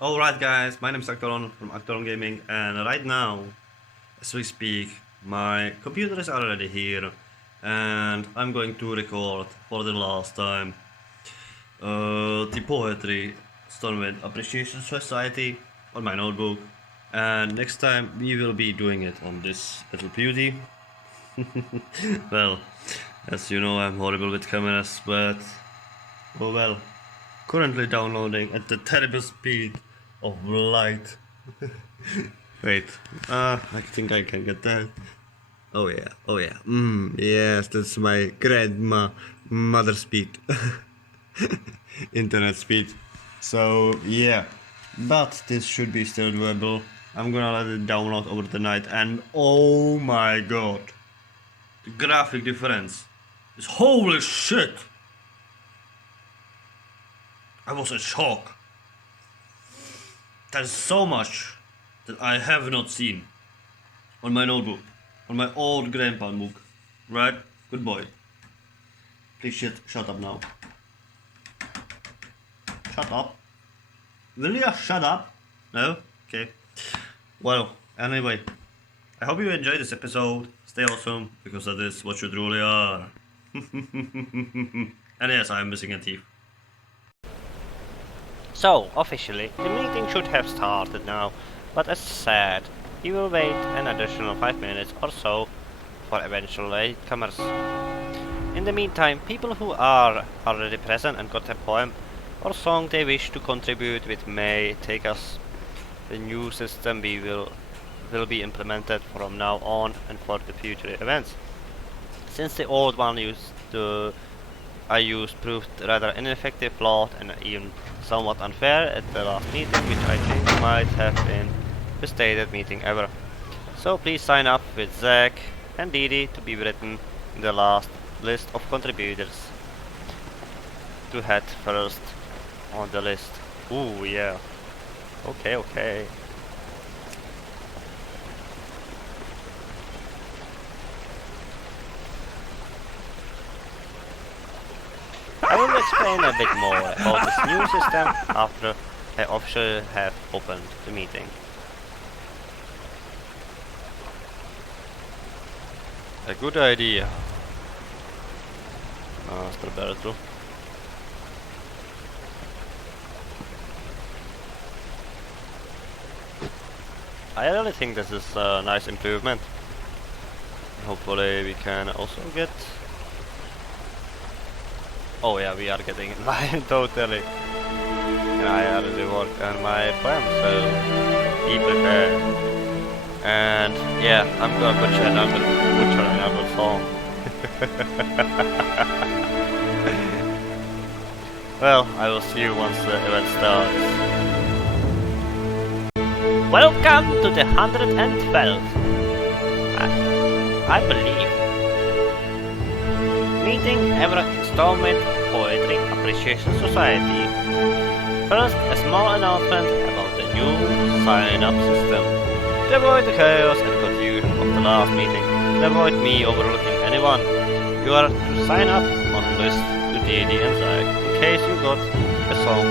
Alright guys, my name is Actoron from Actoron Gaming, and right now, as we speak, my computer is already here and I'm going to record for the last time the poetry Stormwind Appreciation Society on my notebook, and next time we will be doing it on this little beauty. Well, as you know, I'm horrible with cameras, but oh well. Currently downloading at the terrible speed of light. Wait, I think I can get that. Oh yeah, oh yeah. Yes, that's my grandma mother speed. Internet speed. So yeah, but this should be still doable. I'm gonna let it download over the night, and oh my god, the graphic difference is holy shit. I was in shock. There's so much that I have not seen on my notebook, on my old grandpa book. Right? Good boy. Please shut up now. Shut up. Will you shut up? No? Okay. Well, anyway, I hope you enjoyed this episode. Stay awesome, because that is what you truly are. And yes, I am missing a teeth. So, officially, the meeting should have started now, but as said, we will wait an additional 5 minutes or so for eventual latecomers. In the meantime, people who are already present and got a poem or song they wish to contribute with may take us. The new system will be implemented from now on and for the future events. Since the old one I used proved rather ineffective, flawed, and even somewhat unfair at the last meeting, which I think might have been the stated meeting ever. So please sign up with Zach and Didi to be written in the last list of contributors to head first on the list. Ooh, yeah. Okay. I will explain a bit more about this new system after I officially have opened the meeting. A good idea. Master Bertru. I really think this is a nice improvement. Hopefully we can also get... Oh yeah, we are getting in line totally. And I already worked on my poem, so be prepared. And yeah, I'm gonna butcher another song. Well, I will see you once the event starts. Welcome to the 112th, I believe, meeting ever Stormwind Poetry Appreciation Society. First, a small announcement about the new sign-up system. To avoid the chaos and confusion of the last meeting, to avoid me overlooking anyone, you are to sign up on the list to DD and Zach in case you got a song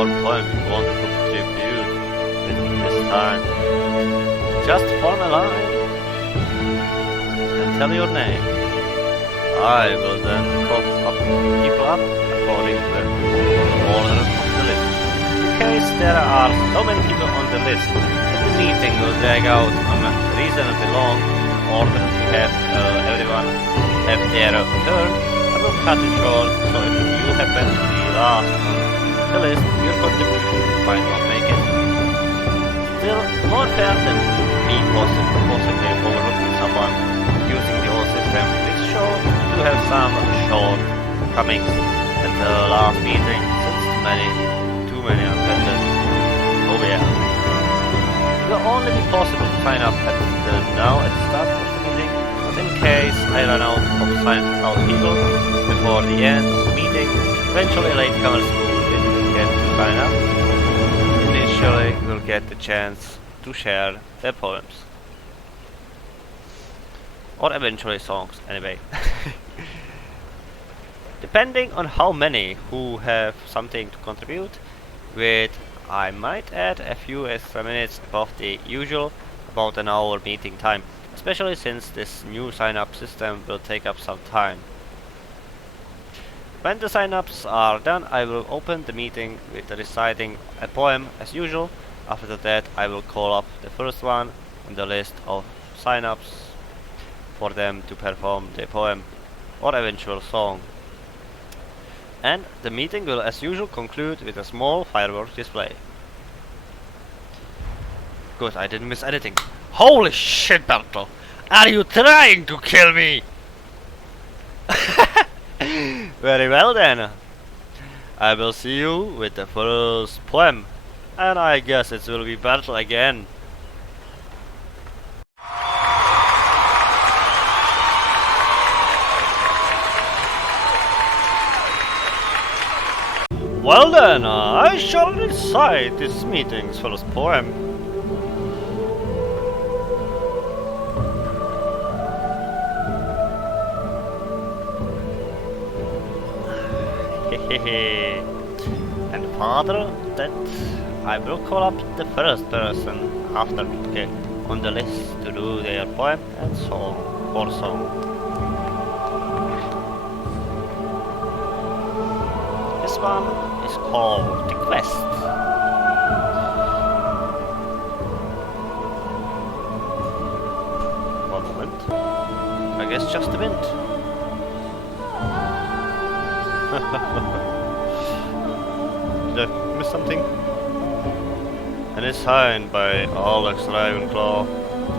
or poem you want to contribute with this time. Just form a line and tell your name. I will then call people up according to the order of the list. In case there are so many people on the list that the meeting will drag out on a reasonably long order to have everyone have their turn, I will cut it short, so if you happen to be last on the list, your contribution might not make it. Still, more fair than me possibly overlooking someone using the old system, it's sure to have some shortcomings at the last meeting, since too many unattended. Oh yeah. It will only be possible to sign up at the start of the meeting, but in case I run out of signed out people before the end of the meeting, eventually latecomers who didn't get to sign up initially will get the chance to share their poems. Or eventually songs, anyway. Depending on how many who have something to contribute with, I might add a few extra minutes above the usual, about an hour meeting time, especially since this new sign-up system will take up some time. When the sign-ups are done, I will open the meeting with reciting a poem as usual. After that, I will call up the first one on the list of sign-ups for them to perform the poem or eventual song. And the meeting will as usual conclude with a small fireworks display. Good, I didn't miss anything. Holy shit, Berto! Are you trying to kill me? Very well then. I will see you with the first poem. And I guess it will be Berto again. Well then, I shall recite this meeting's first poem. And further that I will call up the first person after on the list to do their poem and song or song. This one is called The Quest. One moment. I guess just a minute. Did I miss something? And it's signed by Alex Ravenclaw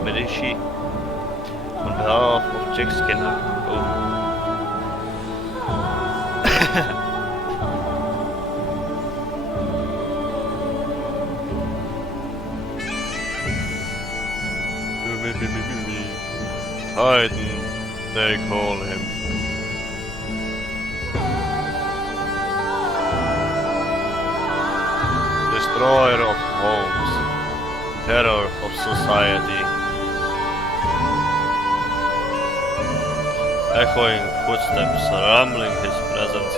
Medici on behalf of Jack Skinner. Oh. Titan, they call him. Destroyer of homes, terror of society. Echoing footsteps rumbling his presence.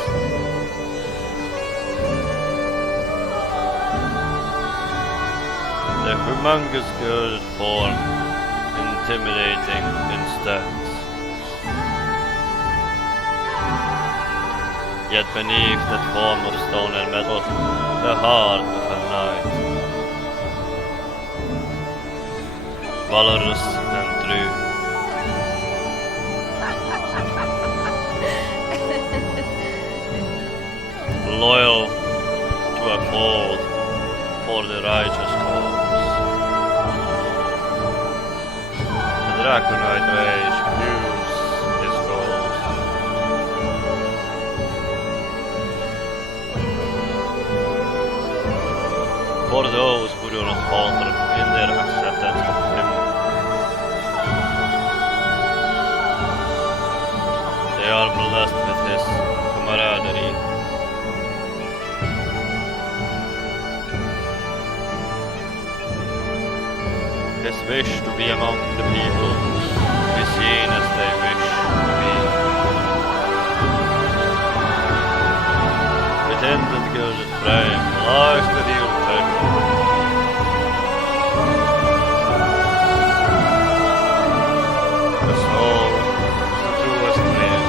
The humongous girded form, intimidating instance. Yet beneath that form of stone and metal, the heart of a knight. Valorous and true. Loyal to a fault for the righteous cause. The Draconite rage fuels his goals. For those who do not falter in their acceptance of him, they are blessed with his camaraderie. His wish to be among the people, to be seen as they wish to be. Within that gilded frame lies the real treasure. The soul, the truest dream,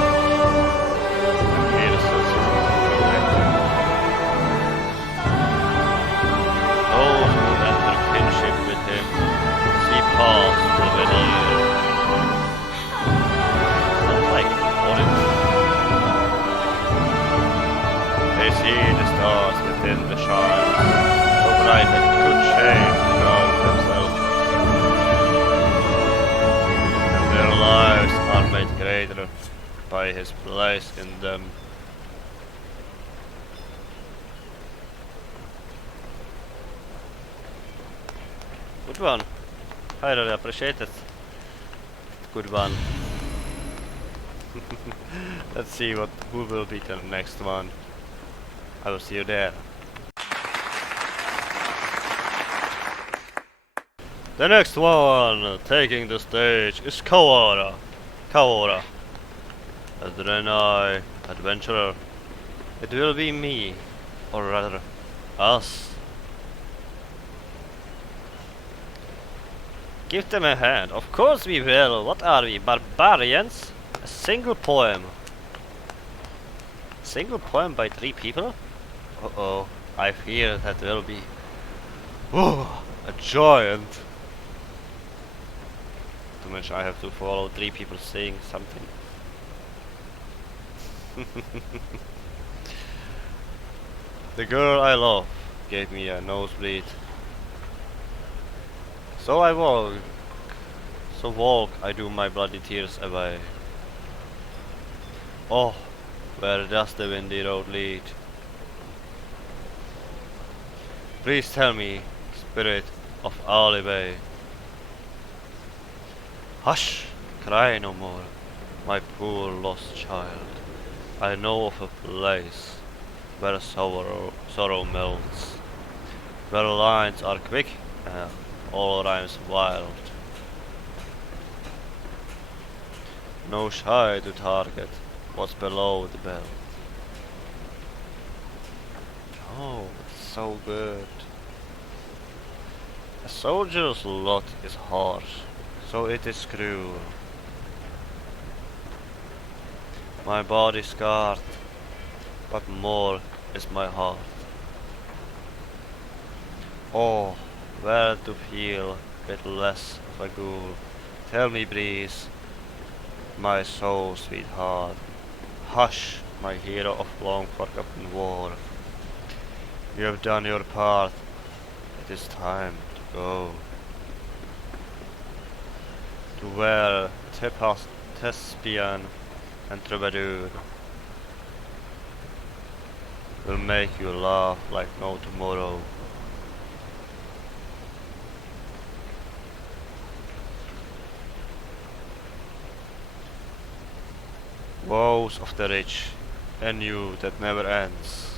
and innocence perfected. Those who enter kinship with him see past the veneer. Unlike orange, they see the stars within the shine, so bright that it could change the God themselves. And their lives are made greater by his place in them. Good one. I really appreciate it. Good one. Let's see who will be the next one. I will see you there. The next one taking the stage is Kaora. Kaora. A Draenei adventurer. It will be me, or rather us, Give them a hand. Of course we will. What are we, barbarians? A single poem. Single poem by 3 people? Uh-oh. I fear that will be... Oh, a giant. Too much I have to follow 3 people saying something. The girl I love gave me a nosebleed. So I walk. So walk I do my bloody tears away. Oh, where does the windy road lead? Please tell me, spirit of Alibi. Hush, cry no more, my poor lost child. I know of a place where sorrow melts, where lines are quick and all rhymes wild. No shy to target what's below the belt. Oh, it's so good. A soldier's lot is harsh, so it is cruel. My body scarred, but more is my heart. Oh, where to feel with less of a ghoul. Tell me, breeze, my soul, sweetheart. Hush, my hero of long forgotten war. You have done your part. It is time to go. To where Thespian and Troubadour will make you laugh like no tomorrow. Woes of the rich, and you that never ends.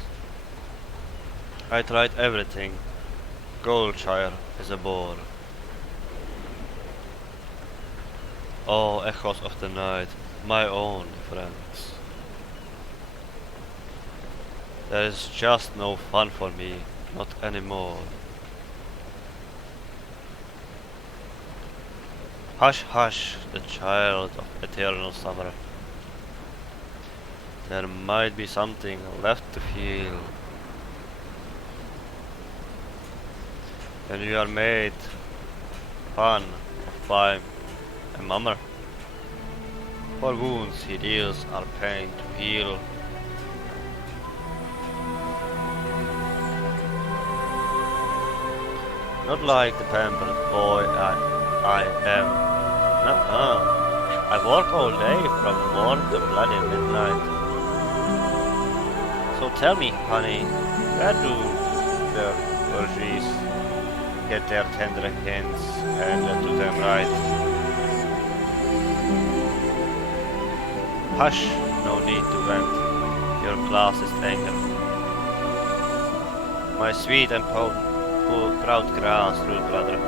I tried everything. Goldshire is a bore. Oh, echoes of the night, my own friends. There is just no fun for me, not anymore. Hush, hush, the child of eternal summer. There might be something left to feel. When you are made fun of by a mummer. For wounds he deals are pain to heal. Not like the pampered boy I am. Nuh-uh. I work all day from morn to bloody midnight. So tell me, honey, where do the orgies get their tender hands and do them right? Hush, no need to vent your classist anger. My sweet and proud grassroot brother.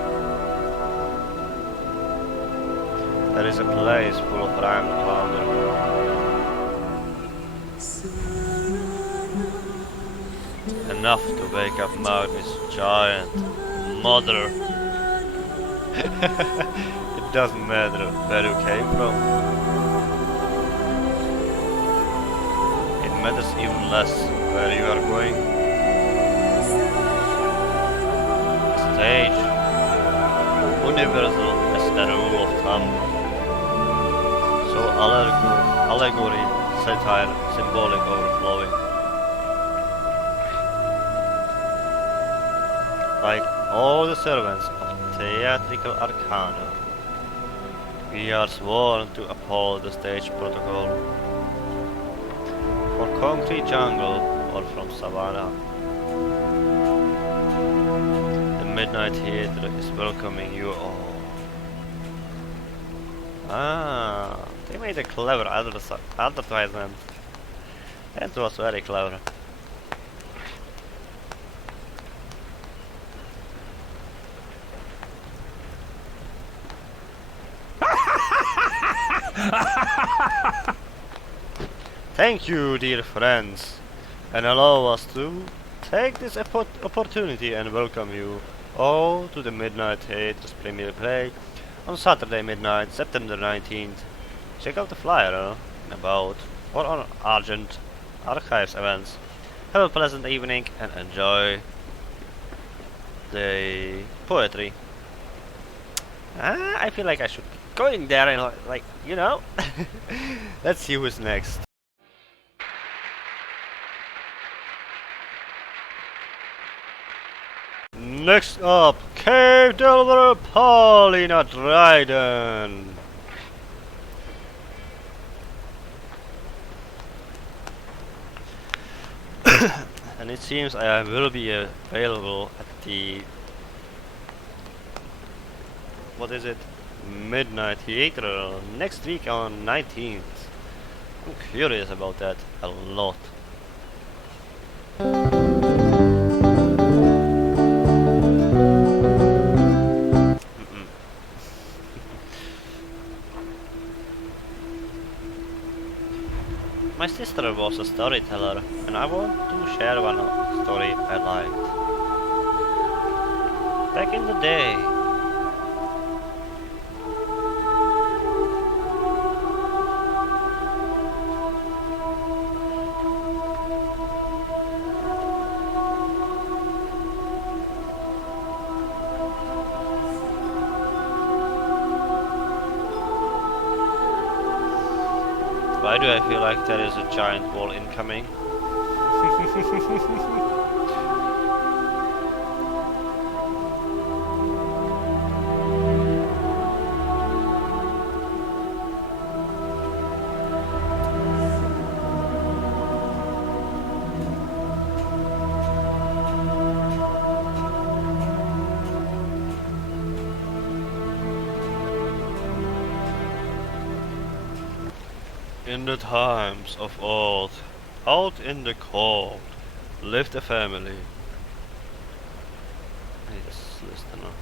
There is a place full of rhyme powder. Enough to wake up Magnus' giant mother. It doesn't matter where you came from. It matters even less where you are going. Stage, universal as a rule of thumb. So allegory, satire, symbolic overflowing. Like all the servants of theatrical arcana, we are sworn to uphold the stage protocol. For concrete jungle or from savannah, the Midnight Theatre is welcoming you all. Ah, they made a clever advertisement. That was very clever. Thank you, dear friends, and allow us to take this opportunity and welcome you Oh, to the midnight haters premier play on Saturday midnight, September 19th. Check out the flyer about or on Argent Archives events. Have a pleasant evening and enjoy the poetry. I feel like I should be going there and like you know. Let's see who's next. Next up, Cave Delver Paulina Dryden. And it seems I will be available at the what is it? Midnight Theater next week on 19th. I'm curious about that a lot. My sister was a storyteller, and I want to share one story I liked. Back in the day, why do I feel like there is a giant wall incoming? In the times of old, out in the cold, lived a family. Yes, listener.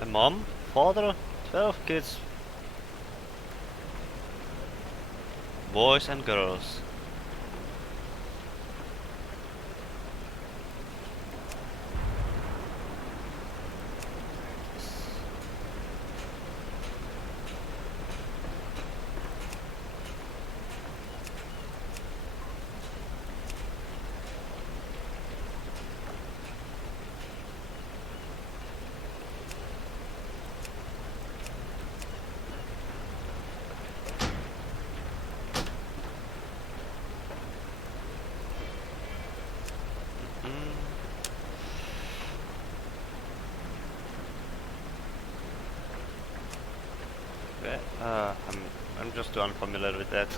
A mom, father, 12 kids, boys and girls. I'm just too unfamiliar with that.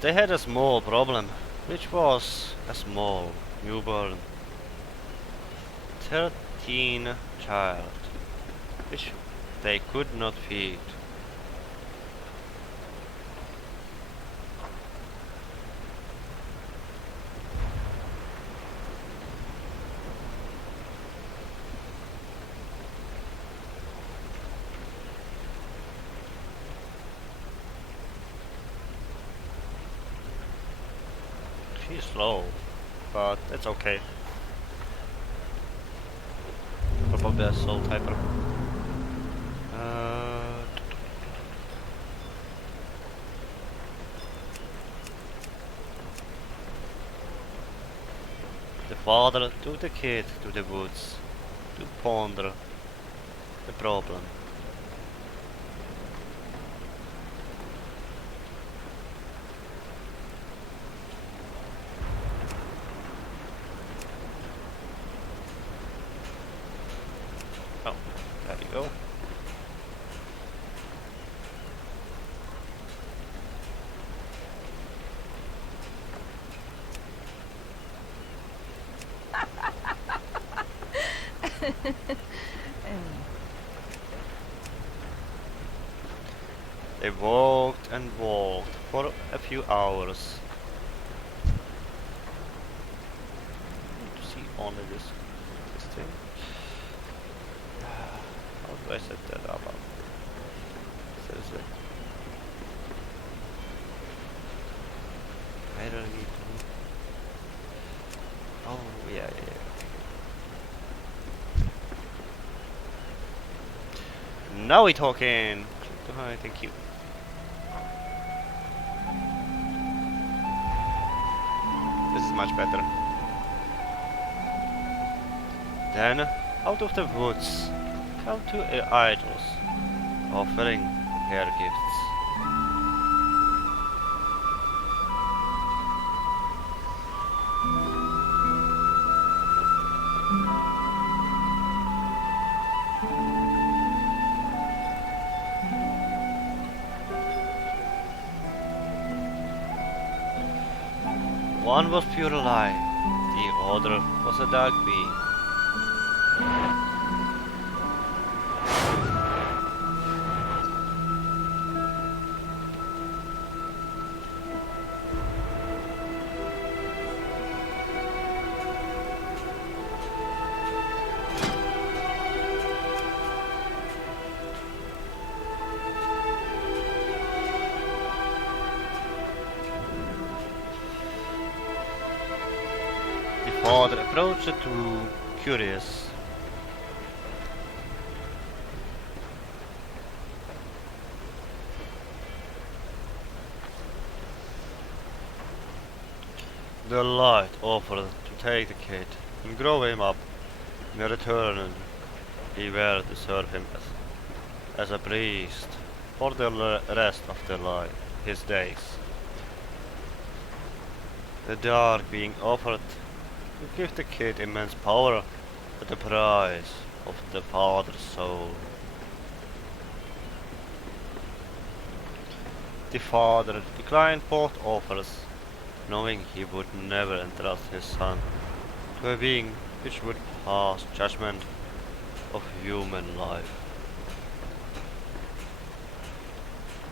They had a small problem, which was a small newborn 13 child, which they could not feed. She's slow, but it's okay. Probably a soul typer. The father took the kid to the woods to ponder the problem. Oh, there you go. They walked and walked for a few hours. To see only this thing. How do I set that up? Seriously. I don't need to. Oh yeah. Now we're talking. Oh, thank you. This is much better. Then, out of the woods, come two idols, offering their gifts. One was pure light, the other was a dark being. The father approached the two, curious. The light offered to take the kid and grow him up. In return, he were to serve him as a priest for the rest of his days. The dark being offered to give the kid immense power at the price of the father's soul. The father declined both offers, knowing he would never entrust his son to a being which would pass judgment of human life.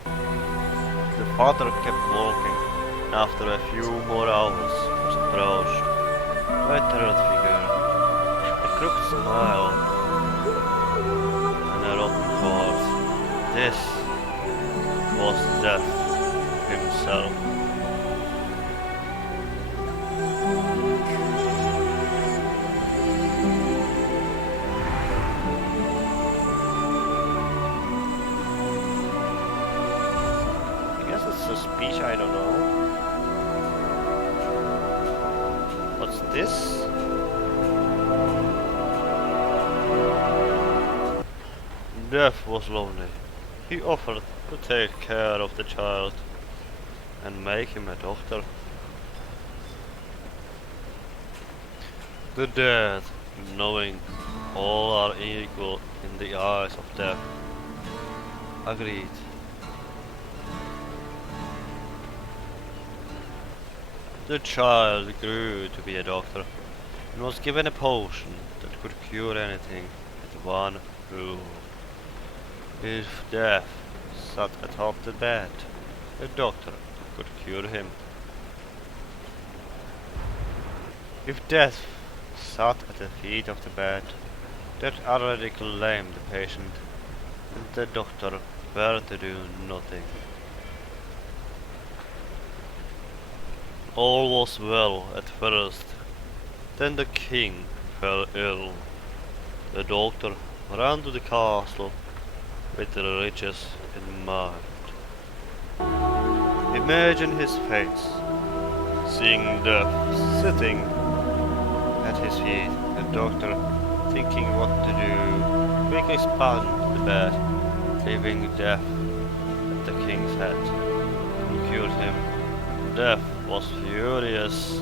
The father kept walking, and after a few more hours was approached by a third figure, a crooked smile and a rotten corpse. This was Death himself. I guess it's a speech, I don't know. What's this? Death was lonely. He offered to take care of the child and make him a doctor. The dead, knowing all are equal in the eyes of death, agreed. The child grew to be a doctor and was given a potion that could cure anything with one rule. If death sat atop the bed, the doctor could cure him. If death sat at the feet of the bed, that already claimed the patient, and the doctor were to do nothing. All was well at first. Then the king fell ill. The doctor ran to the castle with the riches in mind. Imagine his face, seeing death sitting at his feet, the doctor thinking what to do, quickly spun the bed, leaving death at the king's head, and cured him. Death was furious.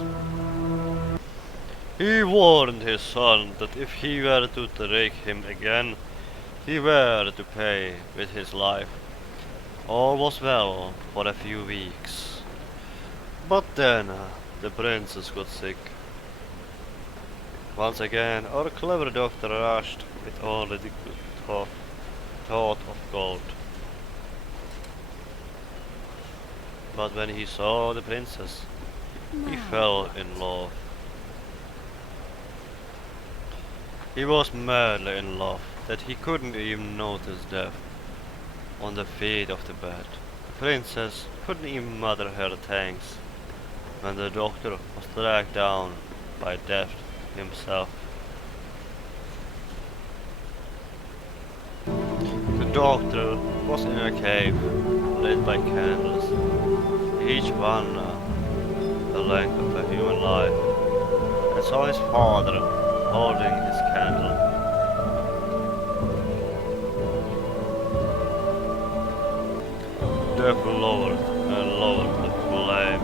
He warned his son that if he were to take him again, he were to pay with his life. All was well for a few weeks. But then the princess got sick. Once again our clever doctor rushed with only the good thought of gold. But when he saw the princess, he fell in love. He was madly in love that he couldn't even notice death on the feet of the bed. The princess couldn't even mutter her thanks when the doctor was dragged down by death himself. The doctor was in a cave lit by candles, each one the length of a human life, and saw his father holding his candle. Death lowered and lowered the flame.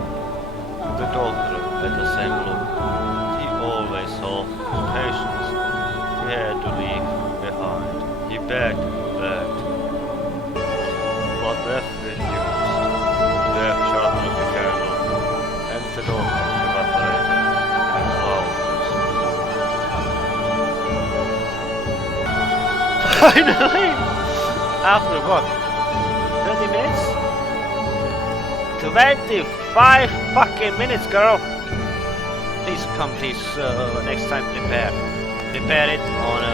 The doctor had the same look. He always saw the patients he had to leave behind. He begged and begged, but death refused. Death shattered the candle, and the doctor evaporated in clouds. Finally! After what? 30 minutes? 25 fucking minutes, girl! Please come, please, next time prepare. Prepare it on a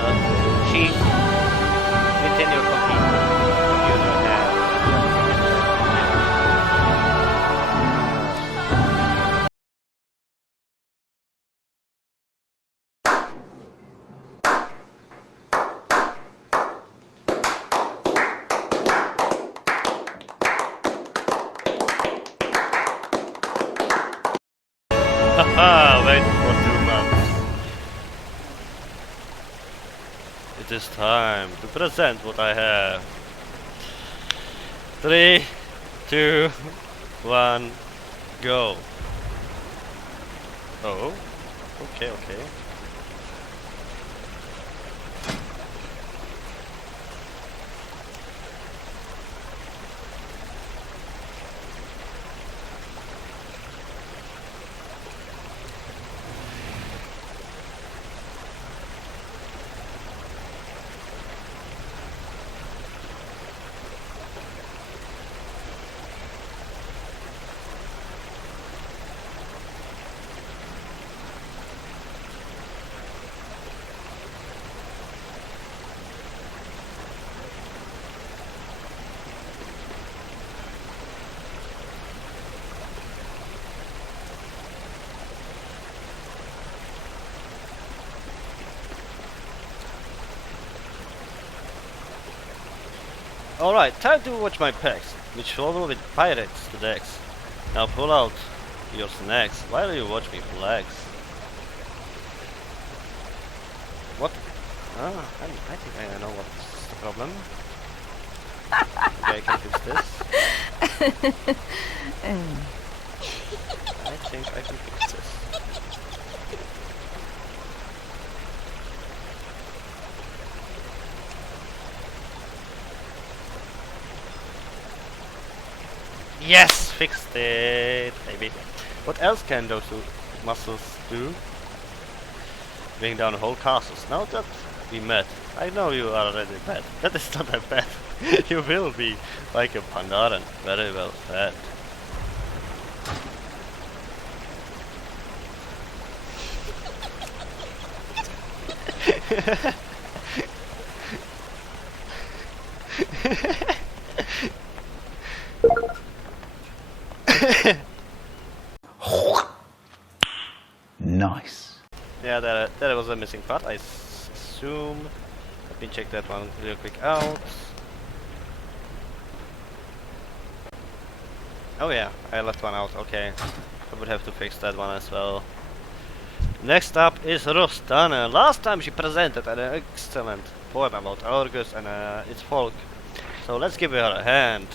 sheet within your computer. Haha, wait for 2 months. It is time to present what I have. 3, 2, 1, go. Oh, okay. Alright, time to watch my packs, which follow with pirates to decks. Now pull out your snacks while you watch me flex. What? Ah, I think I know what's the problem. Okay, I can fix this. I think I can fix this. Yes! Fixed it, baby. What else can those two muscles do? Bring down whole castles. Now that we met, I know you are already bad. That is not that bad. You will be like a Pandaren, very well fed. Nice. Yeah, that was a missing part, I assume. Let me check that one real quick out. Oh yeah, I left one out, okay. I would have to fix that one as well. Next up is Rostana. Last time she presented an excellent poem about Argus and its folk. So let's give her a hand.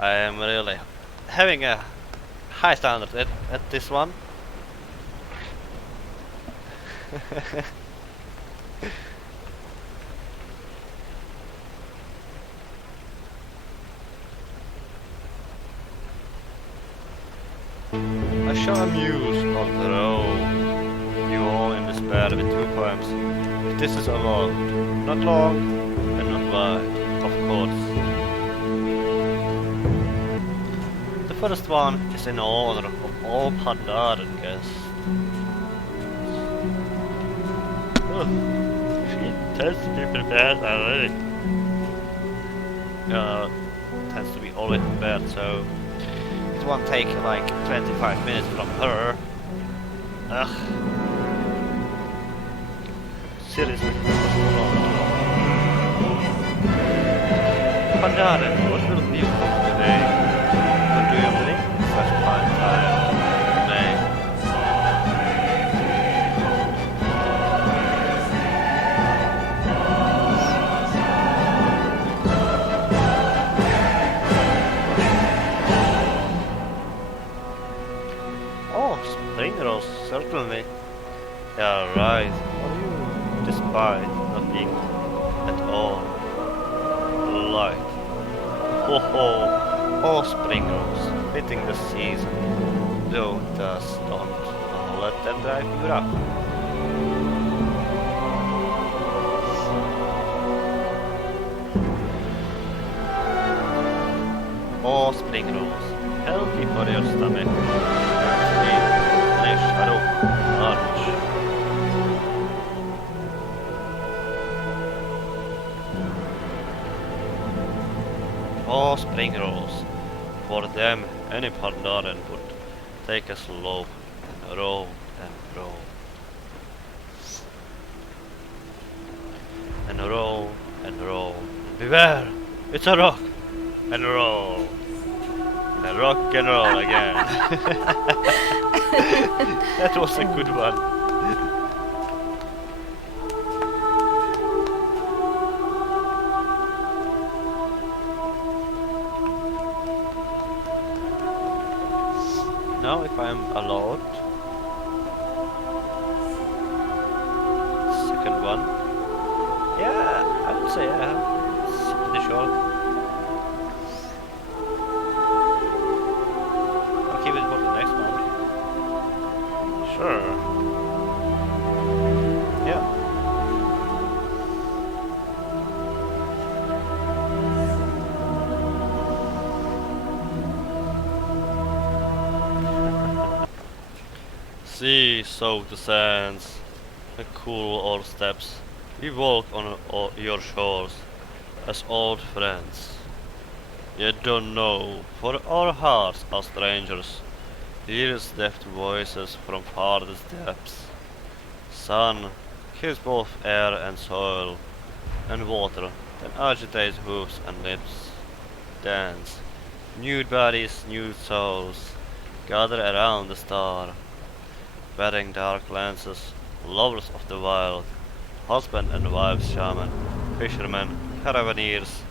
I am really having a high standard at this one. I shall amuse or throw you all in despair with 2 poems. This is allowed. Not long and not wide, of course. The first one is in honor of all Pandaren guests. She tends to be prepared already. Tends to be always prepared, so it won't take like 25 minutes from her. Ugh. Seriously. Pandaren, what will you do today? What do you think? Such a fine time today. Oh, spring rolls, certainly. Yeah, right. What are you, despite not being at all light? Oh, spring rolls, fitting the season. Don't let them drive you rough. Oh, spring rolls, healthy for your stomach. Sleep, shadow, arch. Oh, spring rolls. For them, any Pandaren would take a slope and roll and roll. And roll and roll. Beware! It's a rock! And roll. And rock and roll again. That was a good one. Now if I'm allowed, second one, yeah, I would say yeah, it's pretty short. I'll keep it for the next one. Sure. Yeah. See, soak the sands, and cool our steps. We walk on your shores as old friends. Yet don't know, for our hearts are strangers. Here's deft voices from farthest depths. Sun, kiss both air and soil, and water, then agitate hooves and lips. Dance, nude bodies, nude souls, gather around the star. Wearing dark lances, lovers of the wild, husband and wife shaman, fishermen, caravaneers,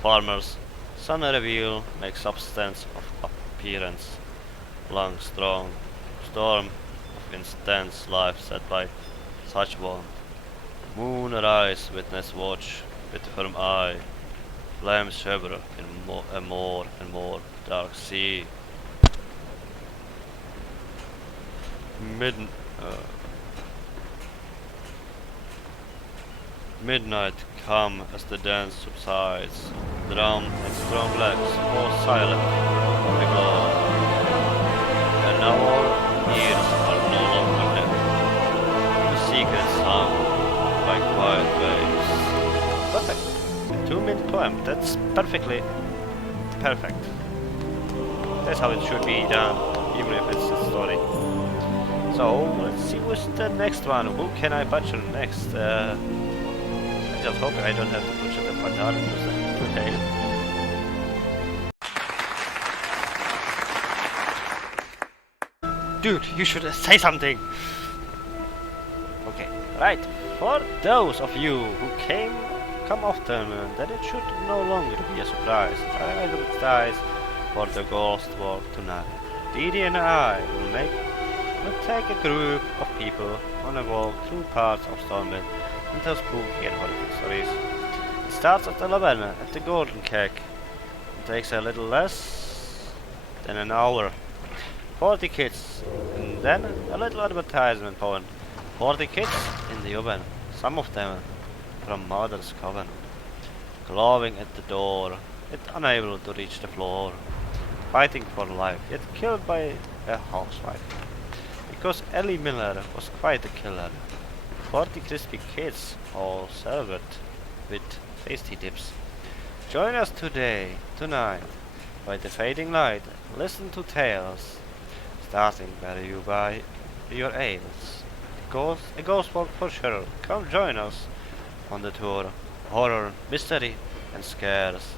farmers, sun reveal, make substance of appearance, long strong, storm of intense life set by such want. Moon rise, witness watch, with firm eye, flames shiver in a more and more dark sea. Midnight come as the dance subsides. Drum and strong legs fall silent on the glow. And our ears are no longer deaf. The secret sung by quiet waves. Perfect. 2-minute poem. That's perfectly perfect. That's how it should be done, even if it's a story. So, let's see what's the next one. Who can I butcher next? I just hope I don't have to butcher the Pandaren today. Dude, you should say something! Okay, right. For those of you who come often, then it should no longer be a surprise. I advertise for the ghost walk tonight. Didi and I will take a group of people on a walk through parts of Stormwind and tell spooky and horrific stories. It starts at 11 at the Golden Cake. It takes a little less than an hour. 40 kids, and then a little advertisement poem 40 kids in the oven, some of them from Mother's coven, glowing at the door, yet unable to reach the floor, fighting for life, yet killed by a housewife. Because Ellie Miller was quite a killer. 40 crispy kids, all served with tasty dips. Join us today, tonight, by the fading light. Listen to tales, starting where you buy your ales. A ghost walk for sure. Come join us on the tour. Horror, mystery, and scares.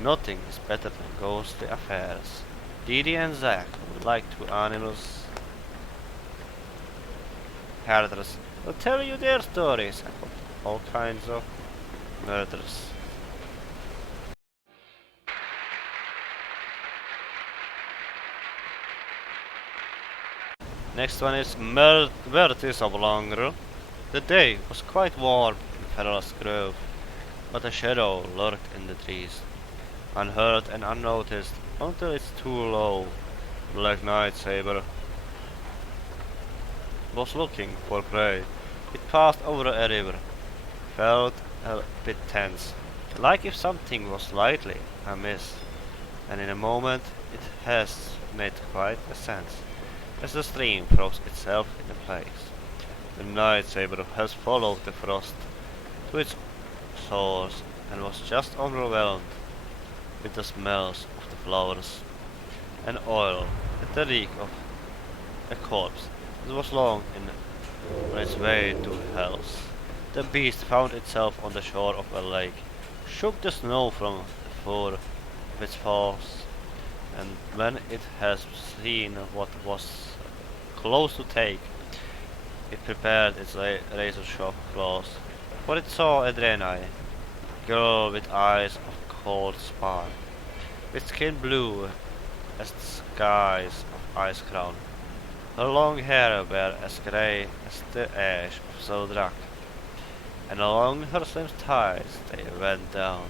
Nothing is better than ghostly affairs. Dee Dee and Zack would like two animals. Herders will tell you their stories about all kinds of murders. Next one is Vertis of Longer. The day was quite warm in Ferrell's Grove, but a shadow lurked in the trees, unheard and unnoticed until it's too low. Black Night Saber was looking for prey. It passed over a river, felt a bit tense, like if something was slightly amiss, and in a moment it has made quite a sense, as the stream froze itself into place. The Night Saber has followed the frost to its source and was just overwhelmed with the smells of the flowers and oil and the reek of a corpse. It was long on its way to Hells. The beast found itself on the shore of a lake, shook the snow from the fur of its paws, and when it has seen what was close to take, it prepared its razor-sharp claws, for it saw a Draenei, girl with eyes of cold spark, with skin blue as the skies of Ice Crown. Her long hair were as grey as the ash of Zeldrak, and along her slim thighs they went down,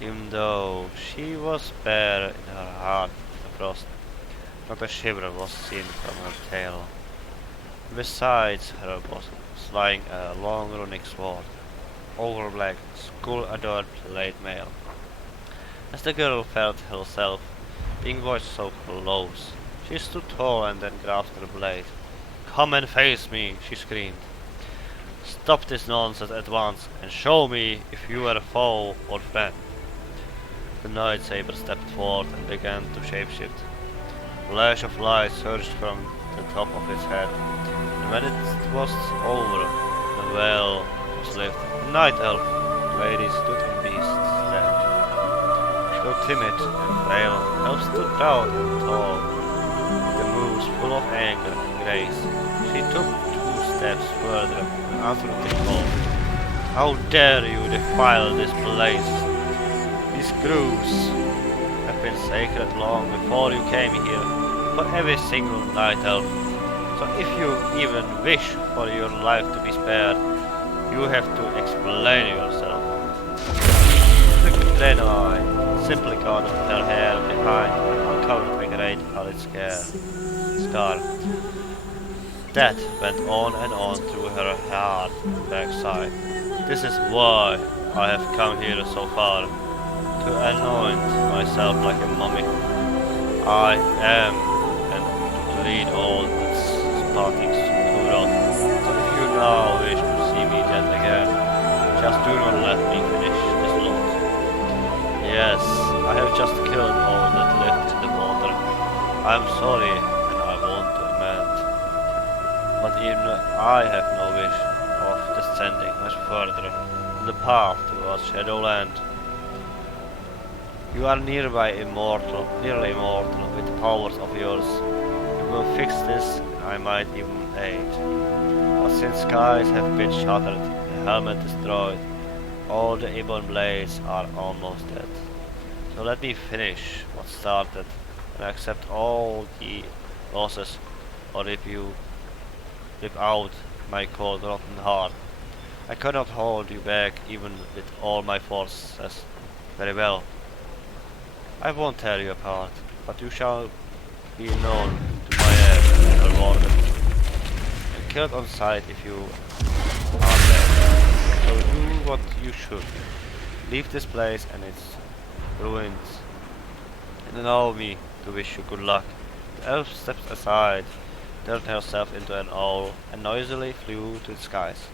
even though she was bare in her heart of the frost. Not a shiver was seen from her tail. Besides her bosom was lying a long runic sword, over black, skull-adorned plate mail. As the girl felt herself being voiced so close, she stood tall and then grasped her blade. "Come and face me!" she screamed. "Stop this nonsense at once, and show me if you are a foe or friend." The Night Saber stepped forward and began to shapeshift. A flash of light surged from the top of its head, and when it was over, the veil was lifted. The Night Elf lady stood in beast's stead. She looked timid and frail, Elf stood proud and tall, the moves full of anger and grace. She took 2 steps further and answered the call. "How dare you defile this place? These grooves have been sacred long before you came here, for every single night elf. So if you even wish for your life to be spared, you have to explain yourself." The Draenei simply gathered her hair behind and uncovered a great pallid scar. That went on and on through her hard backside. "This is why I have come here so far, to anoint myself like a mummy. I am, and to lead all its spartings to rot. So if you now wish to see me dead again, just do not let me finish this lot. Yes, I have just killed all that lived in the water. I am sorry, and I want to amend. But even I have no wish of descending much further on the path towards Shadowland. You are nearly immortal, with the powers of yours. You will fix this, and I might even aid. But since skies have been shattered, the helmet destroyed, all the ebon blades are almost dead. So let me finish what started, and accept all the losses, or rip out my cold rotten heart. I cannot hold you back even with all my forces. Very well. I won't tear you apart, but you shall be known to my rewarded. killed on sight if you are dead. So do what you should. Leave this place and its ruins. And allow me to wish you good luck. The elf stepped aside, turned herself into an owl, and noisily flew to the skies.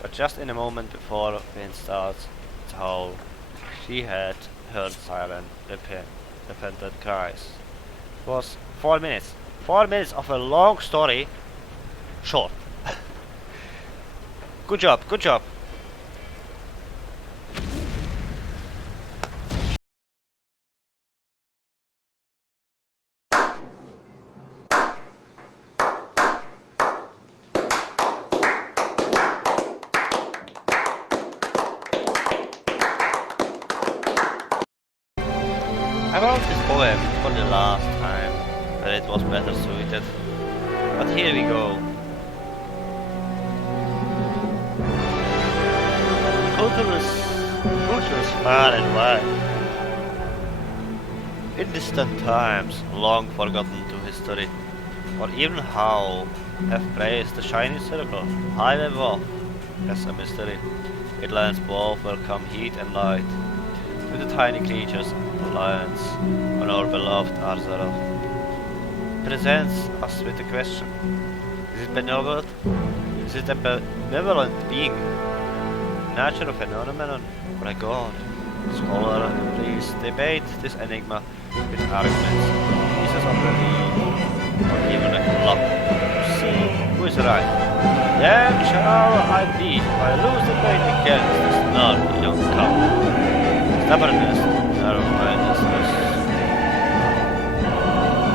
But just in a moment before the wind starts its howl, she had heard silent, repentant cries. It was 4 minutes. 4 minutes of a long story. Short. Good job, good job. I wrote this poem for the last time, but it was better suited. But here we go. Cultures far and wide. In distant times, long forgotten to history, or even how, have praised the shiny circle, high above, as a mystery. It lends both welcome heat and light to the tiny creatures of lions on our beloved Azeroth. Presents us with a question. Is it benevolent? Is it a benevolent being? Natural phenomenon or a god? Scholar, please debate this enigma with arguments, pieces of relief, or even a club to see who is right. Then shall I be if I lose the debate against this naughty young cow. Stubbornness, narrow-mindedness,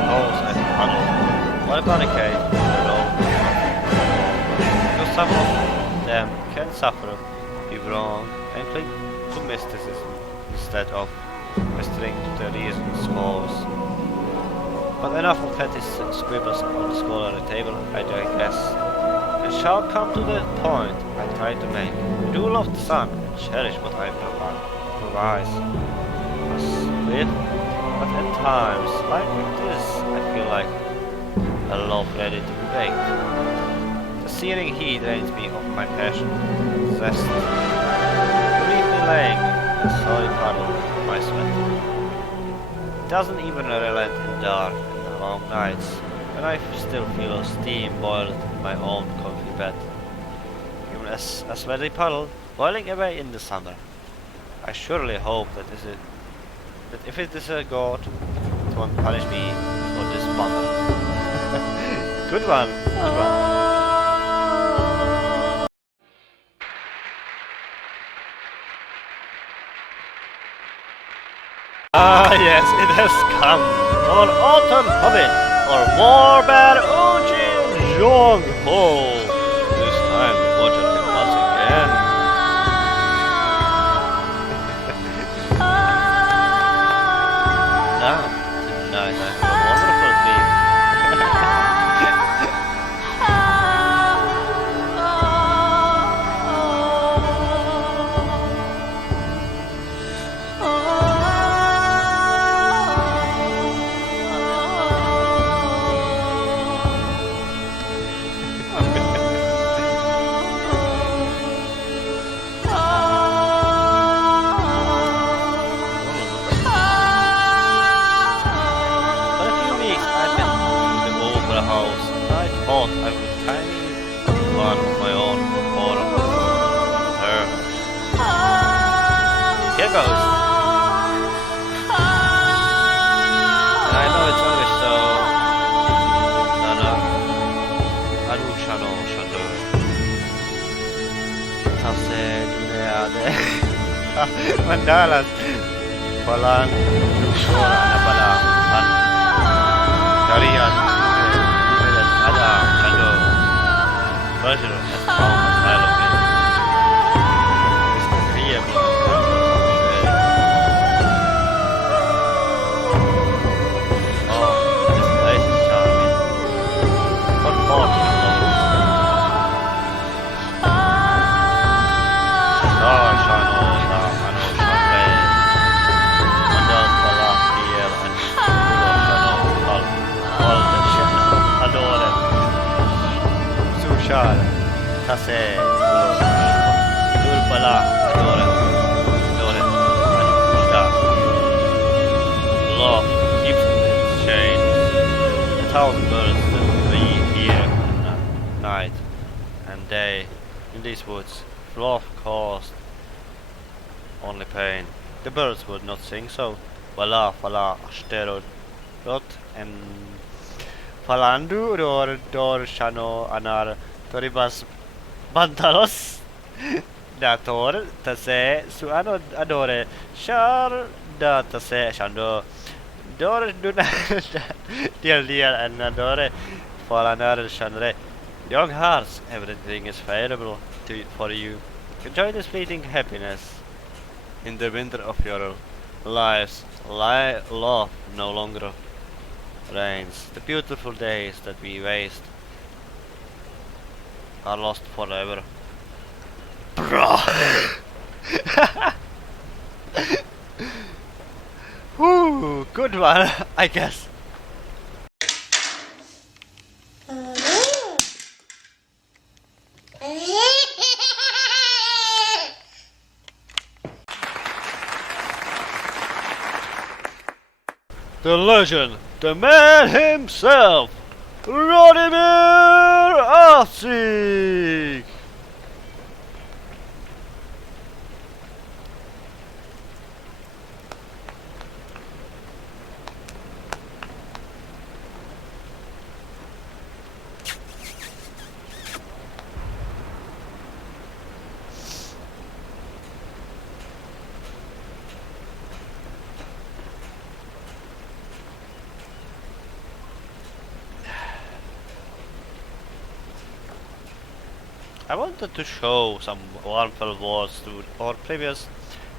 holes and tunnel, or a barricade, because some of them can suffer, be wrong, and cling to mysticism instead of restraint to the reason's cause. But enough of petty scribbles on the scholarly table, I digress, and shall come to the point I try to make. We do love the sun and cherish what I provides us with, but at times like this I feel like a loaf ready to be baked. The searing heat drains me of my passion, zest, to leave me laying in a solid puddle of my sweat. It doesn't even relent in dark and long nights, when I still feel steam boiled in my own comfy bed, even as a sweaty puddle boiling away in the summer. I surely hope that if it is a god, it won't punish me for this blunder. Good one, good one. Ah yes, it has come. Our autumn hobbit, or warbear Ujin Jong Ho. This time we watch him once again. Now, tonight I have a wonderful dream. Mandalas Palang Lushora Napalang Pan Karian Adam Chando Version has found a dialogue in this agreeable oh, this place is charming. What more can stars shine all down and all the shit adore it. Adore, Tase, Urbala, Adore, Adore, Anushka. Love keeps its chains. 1,000 birds that we hear in night and day in these woods. Love caused only pain. The birds would not sing so. Vala, vala, ashterod, rot, and falandu, dor, shano, anar, toribas, bantalos, dator, tase, suano, adore, shar, da, tase, shando, dor, duna, dear, and adore, falanar, shanre. Young hearts, everything is favorable for you. Enjoy this fleeting happiness in the winter of your lives. Love no longer reigns. The beautiful days that we waste are lost forever. Woo, good one, I guess. The legend, the man himself, Vladimir Asik! I wanted to show some warmful words to our previous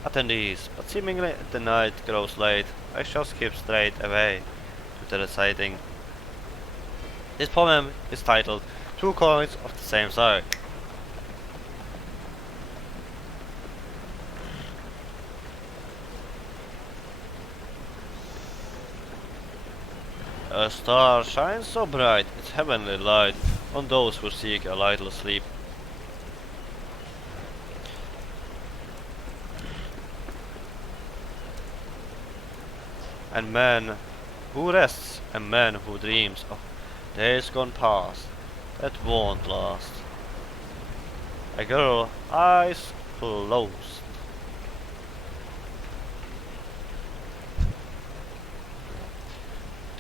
attendees, but seemingly the night grows late. I shall skip straight away to the reciting. This poem is titled Two Coins of the Same Side. A star shines so bright its heavenly light on those who seek a lightless sleep. And man who rests, and man who dreams of days gone past that won't last. A girl, eyes closed.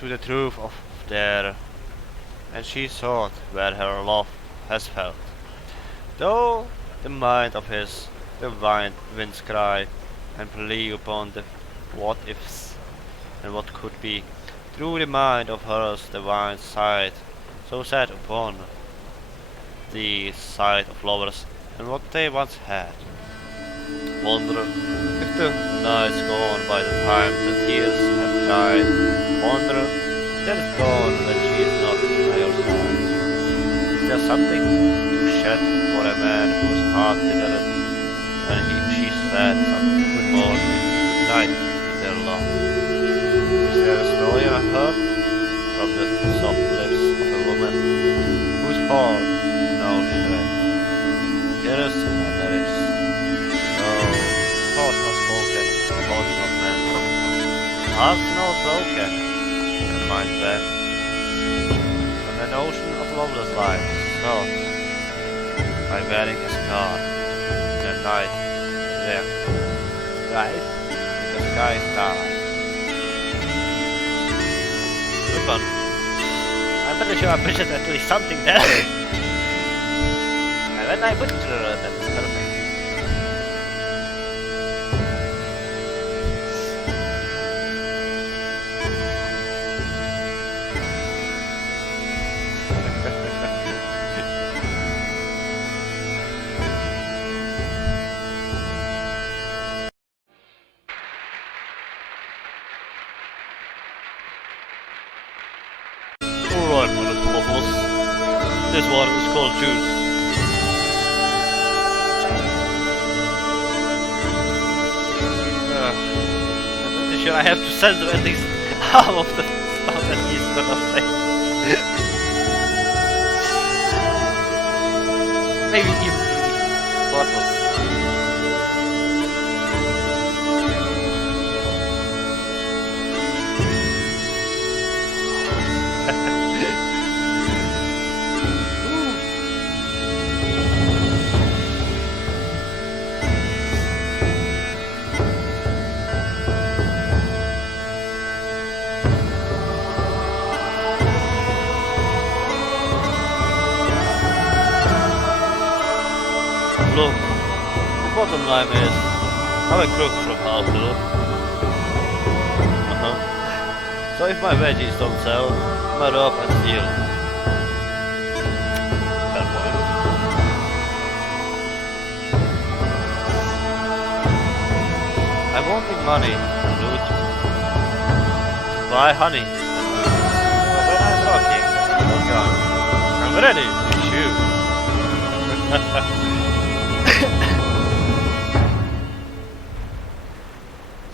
To the truth of there, and she sought where her love has felt. Though the mind of his, the winds cry, and play upon the what ifs. And what could be, through the mind of hers the wine sight, so sad upon the sight of lovers, and what they once had. Wonder if the night's gone by the time the tears have dried. Wonder if that is gone when she is not by your side. Is there something to shed for a man whose heart withered, when she said some good morning, good night to their love? Is there a story I heard from the soft lips of a woman whose form no shred? There is and there is. No, thoughts are spoken, thoughts not meant. Hearts not broken, and mind bent. On an ocean of loveless life, sought by wearing a scar in the night there. Right? In the sky stars. Good one. I'm pretty sure I butchered at least something there. And when I butchered it, that's perfect. Alright, Monopolis. This one is called Juice. I'm pretty sure I have to censor at least half of the stuff that he's gonna say. Maybe you bottles. Look, the bottom line is, I'm a crook from half to look. So if my veggies don't sell, mud up and steal. Fair point. I'm wanting money, loot, to buy honey. But when I'm rocking, I'm ready to shoot.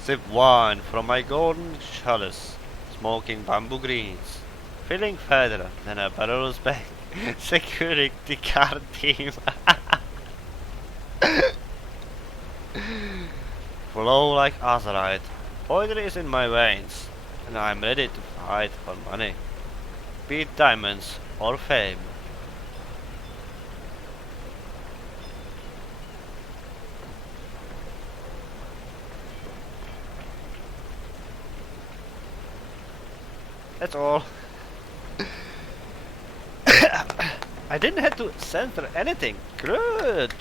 Sip wine from my golden chalice, smoking bamboo greens, feeling fatter than a barrel's back, securing the card team. Flow like azurite, poetry is in my veins, and I'm ready to fight for money, be it diamonds or fame. That's all. I didn't have to censor anything. Good.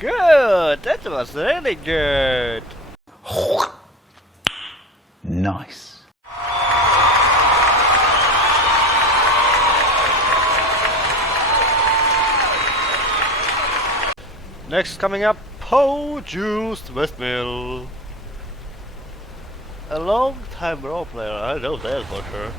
Good. That was really good. Nice. Next coming up, Poe Juiced Westmill. A long time role player, I know that for sure.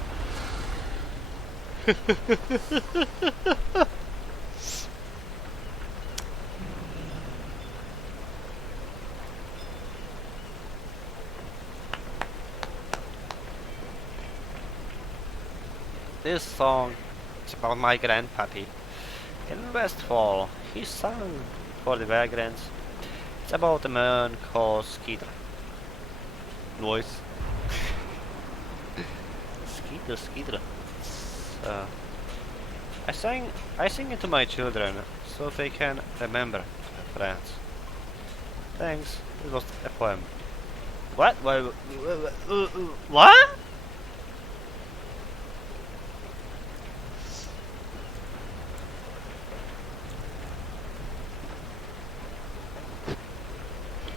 This song is about my grandpappy. In Westfall, he sang for the vagrants. It's about a man called Skeeter. Noise. Skeeter. I sing it to my children so they can remember their friends. Thanks. It was a poem. What? What?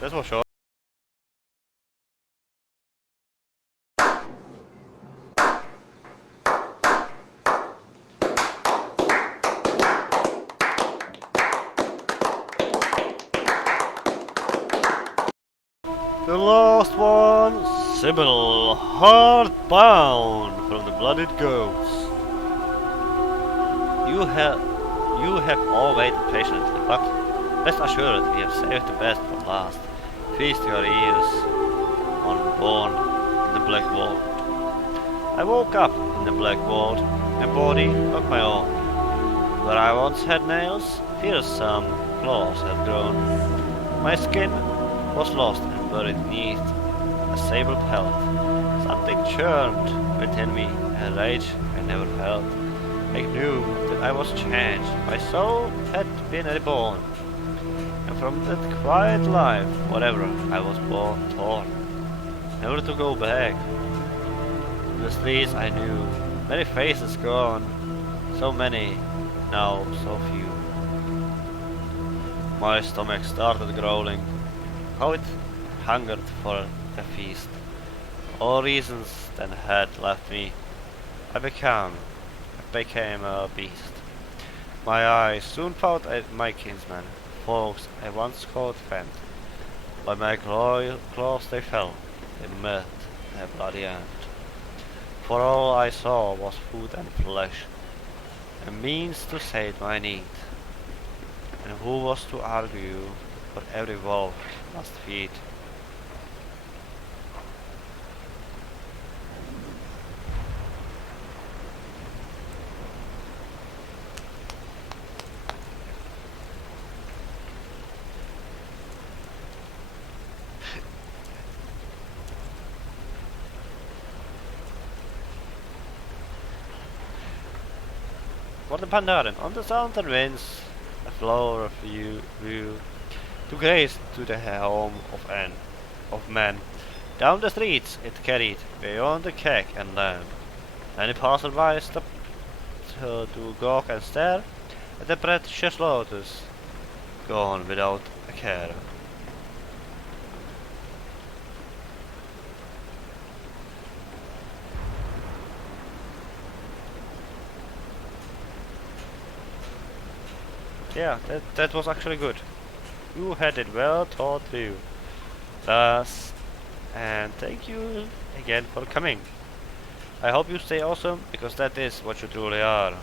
That's for sure. The last one, Sybil, hard-bound from the blooded goats. You have all waited patiently, but rest assured we have saved the best for last. Feast your ears on Born in the Black Vault. I woke up in the Black Vault, a body of my own. Where I once had nails, fearsome claws had grown. My skin was lost and buried beneath a sable pelt. Something churned within me, a rage I never felt. I knew that I was changed, my soul had been reborn. And from that quiet life, whatever I was torn, never to go back. In the streets I knew, many faces gone, so many, now so few. My stomach started growling, how it hungered for a feast. All reasons then had left me. I became a beast. My eyes soon found my kinsmen, folks I once called friend. By my claws they fell, they met their bloody end. For all I saw was food and flesh, a means to sate my need. And who was to argue, for every wolf must feed. for the Pandaren on the southern winds, a flower of view, to grace to the home of man. Down the streets it carried, beyond the keg and lamp. Many passersby stopped to gawk and stare at the precious lotus, gone without a care. Yeah, that was actually good. You had it well thought through. Thus, and thank you again for coming. I hope you stay awesome, because that is what you truly are.